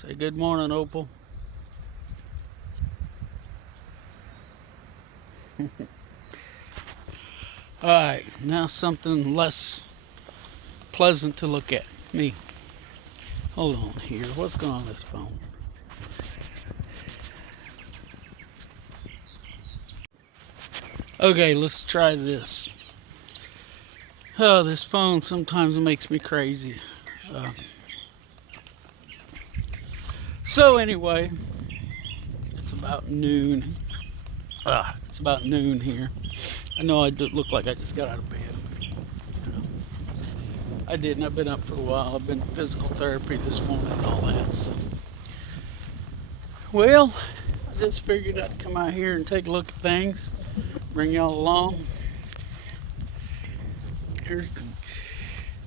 Say good morning, Opal. Alright, now something less pleasant to look at. Me. Hold on here. What's going on with this phone? Okay, let's try this. Oh, this phone sometimes makes me crazy. So anyway, it's about noon. It's about noon here. I know I look like I just got out of bed. I didn't. I've been up for a while. I've been to physical therapy this morning and all that. So. Well, I just figured I'd come out here and take a look at things. Bring y'all along. Here's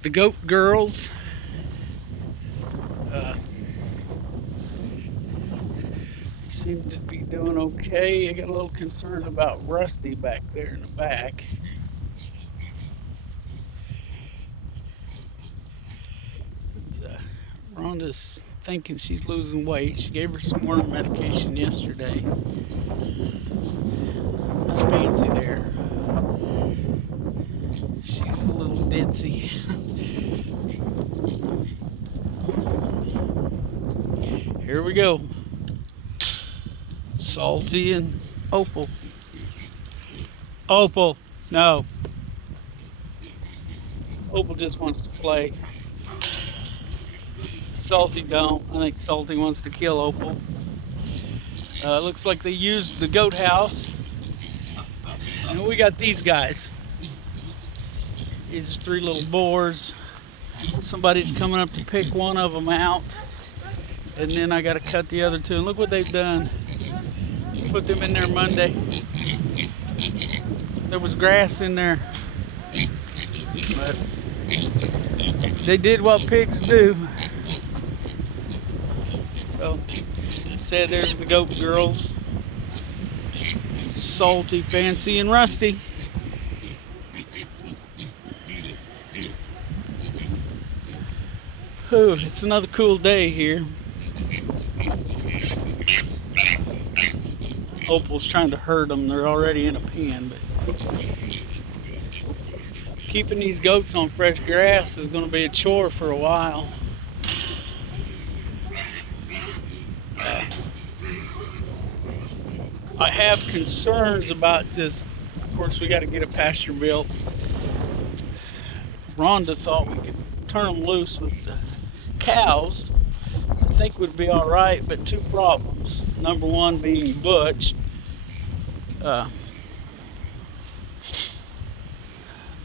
the goat girls. Seem to be doing okay. I got a little concerned about Rusty back there in the back. Rhonda's thinking she's losing weight. She gave her some more medication yesterday. That's fancy there. She's a little ditzy. Here we go. Salty and Opal. Opal, no. Opal just wants to play. Salty don't. I think Salty wants to kill Opal. Looks like they used the goat house. And we got these guys. These are 3 little boars. Somebody's coming up to pick one of them out. And then I got to cut the other 2. And look what they've done. Put them in there Monday. There was grass in there. But they did what pigs do. So, said there's the goat girls. Salty, Fancy, and Rusty. Whew, it's another cool day here. Opal's trying to herd them. They're already in a pen, but keeping these goats on fresh grass is going to be a chore for a while. I have concerns about this. Of course, we got to get a pasture built. Rhonda thought we could turn them loose with the cows. I think would be all right, but 2 problems. Number 1 being Butch.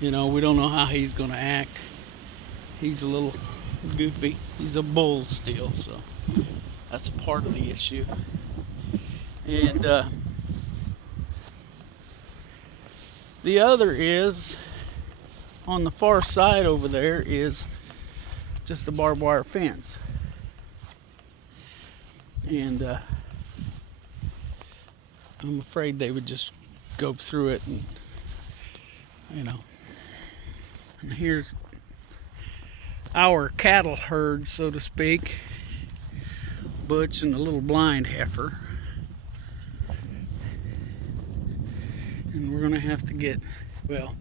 We don't know how he's going to act. He's a little goofy. He's a bull still, so that's part of the issue. And the other is, on the far side over there is just a barbed wire fence. And I'm afraid they would just go through it and, And here's our cattle herd, so to speak. Butch and the little blind heifer. And we're going to have to get,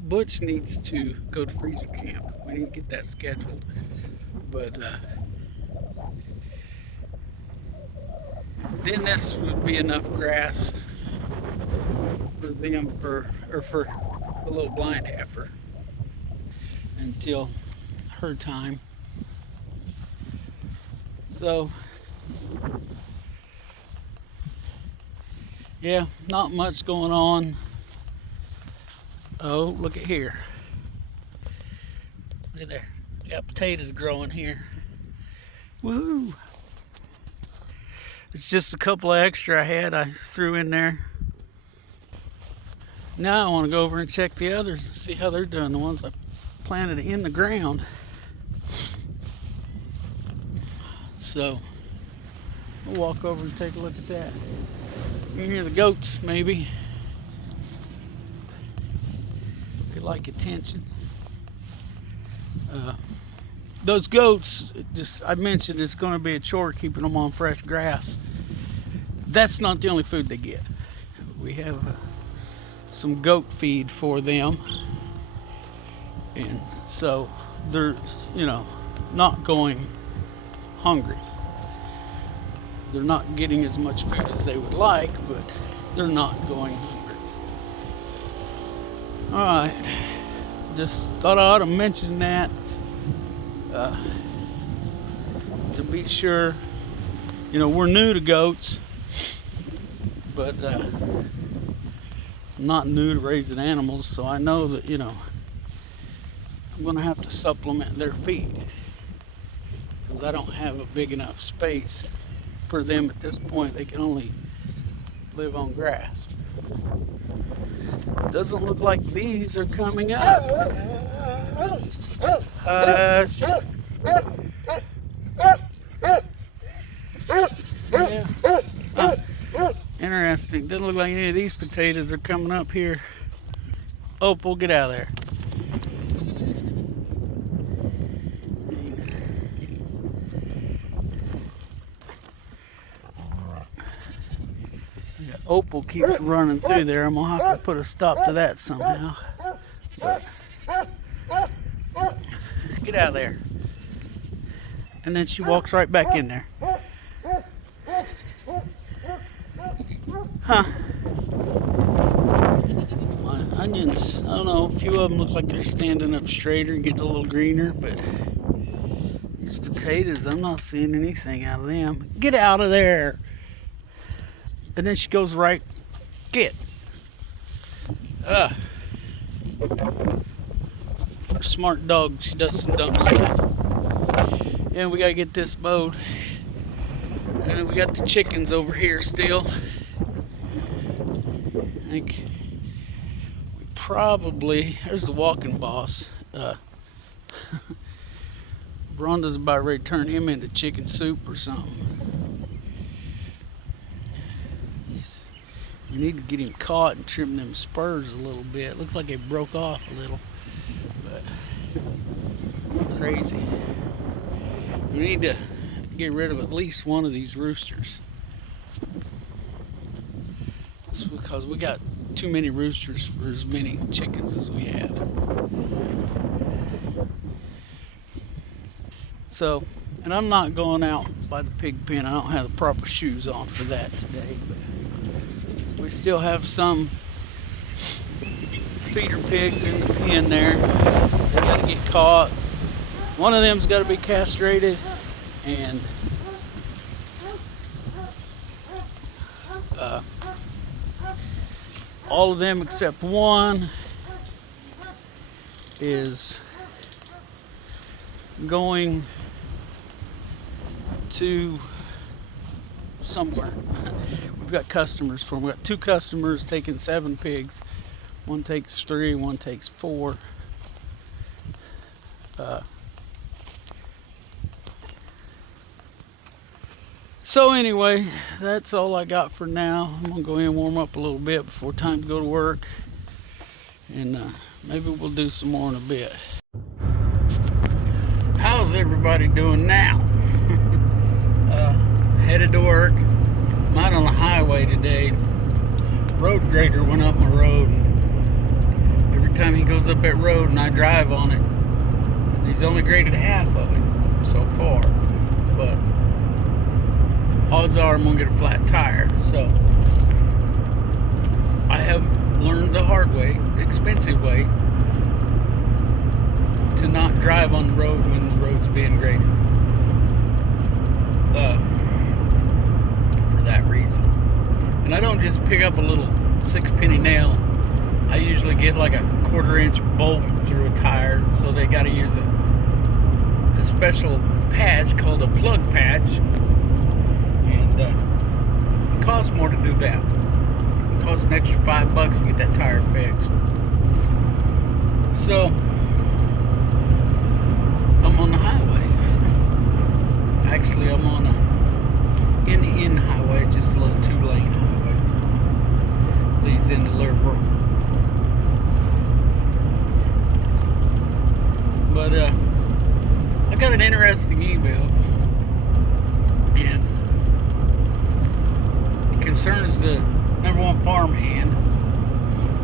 Butch needs to go to freezer camp. We need to get that scheduled. But then this would be enough grass for them, for the little blind heifer until her time. So, yeah, not much going on. Oh, look at here. Look at there. We got potatoes growing here. Woo! It's just a couple of extra I threw in there. Now I want to go over and check the others and see how they're doing, the ones I planted in the ground. So, we'll walk over and take a look at that. You can hear the goats, maybe. If you like attention. those goats, I mentioned it's going to be a chore keeping them on fresh grass. That's not the only food they get. We have some goat feed for them, and so they're, not going hungry. They're not getting as much food as they would like, but they're not going hungry. All right, just thought I ought to mention that to be sure. We're new to goats, but I'm not new to raising animals, so I know that I'm going to have to supplement their feed, because I don't have a big enough space for them at this point. They can only live on grass. Doesn't look like these are coming up. Hush. Yeah. Interesting. Doesn't look like any of these potatoes are coming up here. Opal, get out of there. Opal keeps running through there. I'm gonna have to put a stop to that somehow. But get out of there. And then she walks right back in there. Huh. My onions, I don't know, a few of them look like they're standing up straighter and getting a little greener, but these potatoes, I'm not seeing anything out of them. Get out of there. And then she goes right, get. For a smart dog, she does some dumb stuff. And we gotta get this mowed. And then we got the chickens over here still. I think we probably, there's the walking boss. Rhonda's about ready to turn him into chicken soup or something. We need to get him caught and trim them spurs a little bit. Looks like it broke off a little, but crazy. We need to get rid of at least one of these roosters. It's because we got too many roosters for as many chickens as we have. So, and I'm not going out by the pig pen. I don't have the proper shoes on for that today, but we still have some feeder pigs in the pen there. They got to get caught. One of them's got to be castrated, and all of them except one is going to somewhere. We've got customers for them. We've got 2 customers taking 7 pigs. One takes 3, one takes 4. So anyway, that's all I got for now. I'm gonna go in and warm up a little bit before time to go to work, and maybe we'll do some more in a bit. How's everybody doing now? Headed to work. I'm out on the highway today. Road grader went up my road. Every time he goes up that road and I drive on it, he's only graded half of it so far. But odds are I'm gonna get a flat tire. So I have learned the hard way, the expensive way, to not drive on the road when the road's being graded. For that reason. And I don't just pick up a little 6-penny nail. I usually get like a 1/4-inch bolt through a tire, so they got to use a special patch called a plug patch, and it costs more to do that. It costs an extra $5 to get that tire fixed. So I'm on the highway. Actually, I'm on a in highway, just a little 2-lane highway. Leads into Louisville. But I got an interesting email, and it concerns the number one farmhand.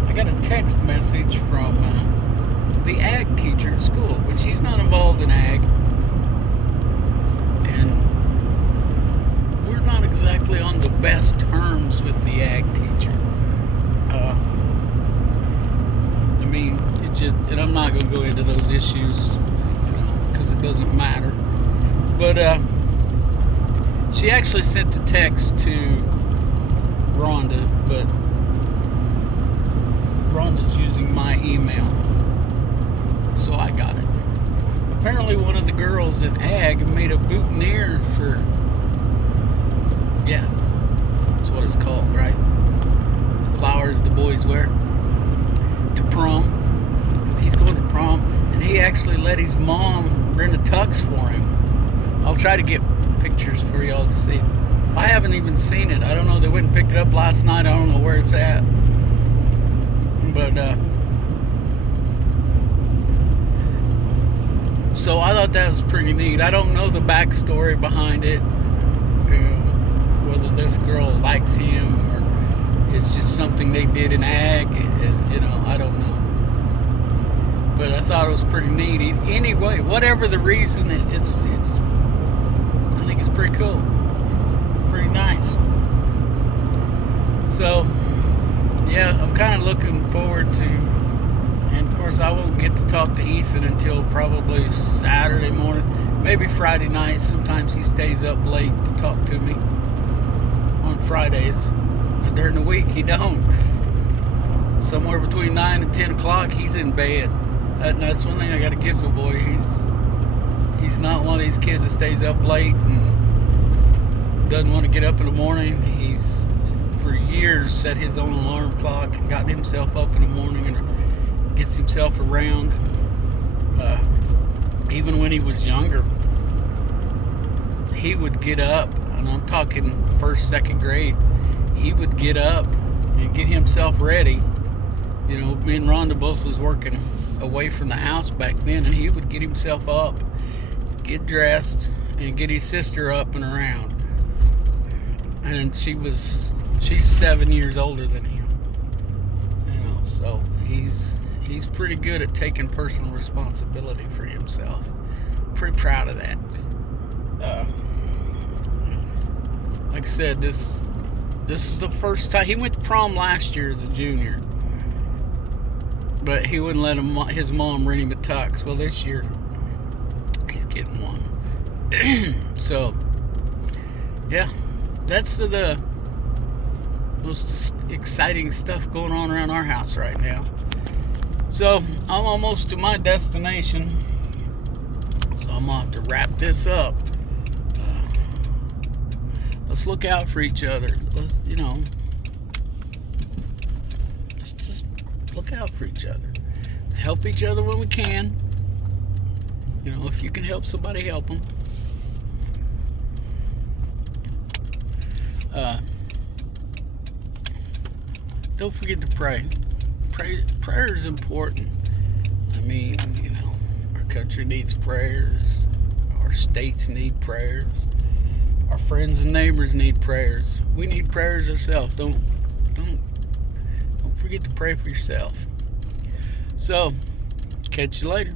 I got a text message from the ag teacher at school, which he's not involved in ag, and we're not exactly on the best terms with the ag teacher. I mean, it just, and I'm not going to go into those issues, because it doesn't matter. But she actually sent the text to Rhonda, but Rhonda's using my email, so I got it. Apparently one of the girls at ag made a boutonniere for, yeah, that's what it's called, right? The flowers the boys wear to prom, because he's going to prom, and he actually let his mom rent a tux for him. I'll try to get pictures for y'all to see. I haven't even seen it. I don't know, they went and picked it up last night. I don't know where it's at. But so I thought that was pretty neat. I don't know the backstory behind it, whether this girl likes him or it's just something they did in ag. I don't know. But I thought it was pretty neat. Anyway, whatever the reason, it's I think it's pretty cool, pretty nice. So yeah, I'm kind of looking forward to, and of course I won't get to talk to Ethan until probably Saturday morning, maybe Friday night. Sometimes he stays up late to talk to me on Fridays. And during the week he don't. Somewhere between 9 and 10 o'clock he's in bed. That's one thing I got to give the boy. He's not one of these kids that stays up late and doesn't want to get up in the morning. He's for years set his own alarm clock and gotten himself up in the morning and gets himself around. Even when he was younger, he would get up, and I'm talking first, second grade, he would get up and get himself ready. Me and Rhonda both was working away from the house back then, and he would get himself up, get dressed, and get his sister up and around. And she's 7 years older than him. So he's pretty good at taking personal responsibility for himself. Pretty proud of that. Like I said, this is the first time he went to prom last year as a junior, but he wouldn't let his mom rent him a tux. Well, this year he's getting one. So yeah, that's the most exciting stuff going on around our house right now. So I'm almost to my destination, so I'm gonna have to wrap this up. Let's look out for each other. Let's just look out for each other. Help each other when we can. If you can help somebody, help them. Don't forget to pray. Prayer is important. I mean, our country needs prayers. Our states need prayers. Our friends and neighbors need prayers. We need prayers ourselves. Don't forget to pray for yourself. So, catch you later.